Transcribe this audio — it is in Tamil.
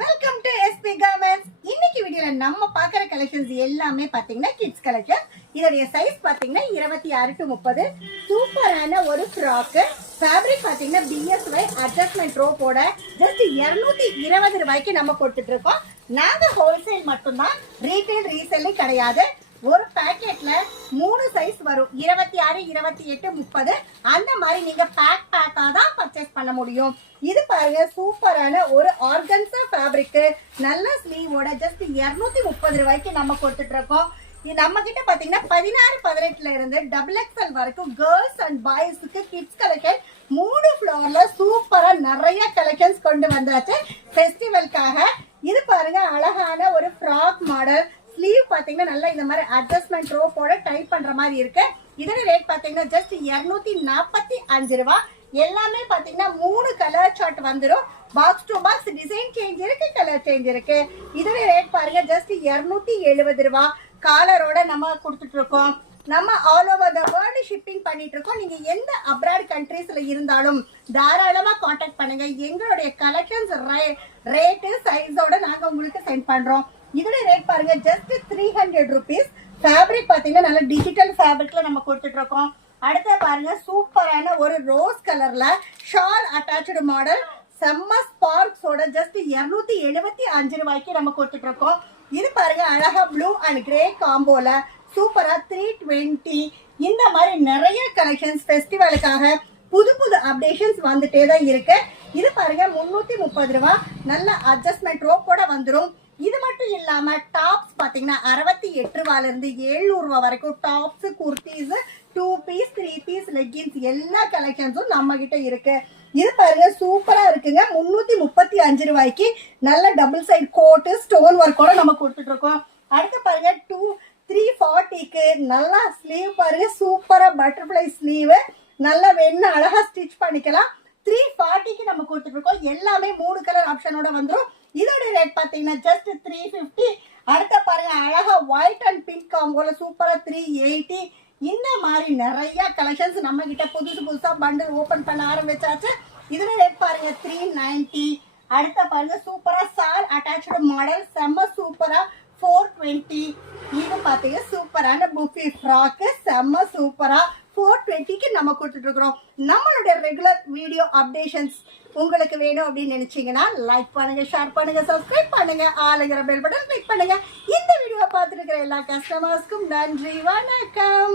Welcome to SP garments. இன்னைக்கு வீடியோல நம்ம பாக்குற கலெக்ஷன்ஸ் எல்லாமே பாத்தீங்கன்னா கிட்ஸ் கலெக்ஷன். இதோட சைஸ் பாத்தீங்கன்னா 26 to 30. சூப்பரான ஒரு ஃப்ராக். ஃபேப்ரிக் பாத்தீங்கன்னா பிஎஸ்ஒய் அட்ஜஸ்ட்மெண்ட் ரோப்போட ஜஸ்ட் 220 ரூபாய்க்கு நம்ம கொடுத்துட்டு இருக்கோம். நாங்க ஹோல்சேல் மட்டும்தான், ரீட்டைல் ரீசேல் கிடையாது. ஒரு பேக்கெட்ல 3 சைஸ் வரும், 26, 28, 30. அந்த மாதிரி நீங்க பேக்கா தான் பர்ச்சேஸ் பண்ண முடியும். இது பாருங்க, சூப்பரான ஒரு ஆர்கன்சா ஃபேப்ரிக், நல்ல ஸ்லீவோட ஜஸ்ட் 230 ரூபாய்க்கு நம்ம கொடுத்துட்டு இருக்கோம். நம்ம கிட்ட பாத்தீங்கன்னா 16, 18ல இருந்து XXL வரைக்கும் கேர்ள்ஸ் அண்ட் பாய்ஸுக்கு கிட்ஸ் கலெக்ஷன் 3 ஃப்ளோர்ல சூப்பரா நிறைய கலெக்ஷன்ஸ் கொண்டு வந்தாச்சு ஃபெஸ்டிவல்காக. இது பாருங்க, அழகான ஒரு ஃப்ராக் மாடல். ஸ்லீவ் பாத்தீங்கன்னா நல்லா இந்த மாதிரி அட்ஜஸ்ட்மெண்ட் ரோப்போட டைப் பண்ற மாதிரி இருக்கு. இதோட ரேட் பாத்தீங்கன்னா ஜஸ்ட் 245 ரூபாய். எல்லாமே பாத்தீங்கன்னா 3 கலர் சார்ட் வந்துடும். Box to box design change இருக்கு, கலர் சேஞ்ச் இருக்கு. இதோட ரேட் பாருங்க ஜஸ்ட் 270 ரூபாய். காலரோட நம்ம கொடுத்துட்டு இருக்கோம். நம்ம all over the world shipping பண்ணிட்டு இருக்கோம். நீங்க எந்த அப்ராட் கண்ட்ரீஸ்ல இருந்தாலும் தாராளமா காண்டாக்ட் பண்ணுங்க. எங்களுடைய கலெக்ஷன்ஸ் ரேட்டு சைஸோட நாங்க உங்களுக்கு சென்ட் பண்றோம். இதோட ரேட் பாருங்க ஜஸ்ட் 300 rupees. ஃபேப்ரிக் பாத்தீங்கன்னா நல்ல டிஜிட்டல் ஃபேப்ரிக்ல நம்ம கொடுத்துட்டு இருக்கோம். அடுத்த பாருங்க, சூப்பரான ஒரு ரோஸ் கலர்ல ஷால் அட்டாச்சு மாடல், செம்ம ஸ்பார்க்ஸோட ஜஸ்ட் 275 ரூபாய்க்கு நம்ம கொடுத்துட்டு இருக்கோம். இது பாருங்க, அழகா ப்ளூ அண்ட் கிரே காம்போல சூப்பரா 320. இந்த மாதிரி நிறைய கலெக்ஷன்ஸ் ஃபெஸ்டிவலுக்காக புது புது அப்டேஷன்ஸ் வந்துட்டே தான் இருக்கு. இது பாருங்க 330 ரூபாய். நல்ல அட்ஜஸ்ட்மெண்ட் ரோப்போட வந்துடும். இது மட்டும் இல்லாம டாப்ஸ் பாத்தீங்கன்னா 68 ரூபாயில இருந்து 700 ரூபாய் வரைக்கும் tops, kurtis, 2 piece, 3 piece, leggings எல்லா கலெக்ஷன்ஸும் நம்ம கிட்ட இருக்கு. இது பாருங்க, சூப்பரா இருக்குங்க. 335 ரூபாய்க்கு நல்ல டபுள் சைட் கோட்டு ஸ்டோன் ஒர்க்கோட நம்ம கொடுத்துட்டு இருக்கோம். அடுத்து பாருங்க 340க்கு நல்லா ஸ்லீவ் பாருங்க, சூப்பரா பட்டர்ஃபிளை ஸ்லீவ், நல்லா வேணா அழகா ஸ்டிச் பண்ணிக்கலாம். 340க்கு நம்ம கொடுத்துட்டு இருக்கோம். எல்லாமே 3 கலர் ஆப்ஷனோட வந்துடும். இதோட ரேட் பாத்தீங்கன்னா ஜஸ்ட் 350. அடுத்த பாருங்க, அழகா ஒயிட் அண்ட் பிங்க் காம்போல சூப்பரா 380. இந்த மாதிரி நிறைய கலெக்ஷன்ஸ் நம்ம கிட்ட புதுசா பண்டில் ஓபன் பண்ண ஆரம்பிச்சாச்சு. இதோட ரேட் பாருங்க 390. அடுத்த பாருங்க, சூப்பரா சால் அட்டாச்சு மாடல், செம்ம சூப்பரா 420. இது பாத்தீங்கன்னா சூப்பரான புஃபி ஃப்ராக், செம்ம சூப்பரா 420க்கு நம்ம கொடுத்துட்டு இருக்கிறோம். நம்மளுடைய ரெகுலர் வீடியோ அப்டேஷன்ஸ் உங்களுக்கு வேணும் அப்படின்னு நினைச்சீங்கன்னா லைக் பண்ணுங்க, ஷேர் பண்ணுங்க, சப்ஸ்கிரைப் பண்ணுங்க, ஆளுங்கிற பெல் பட்டன் கிளிக் பண்ணுங்க. இந்த வீடியோ பார்த்துட்டு இருக்கிற எல்லா கஸ்டமர்ஸ்க்கும் நன்றி, வணக்கம்.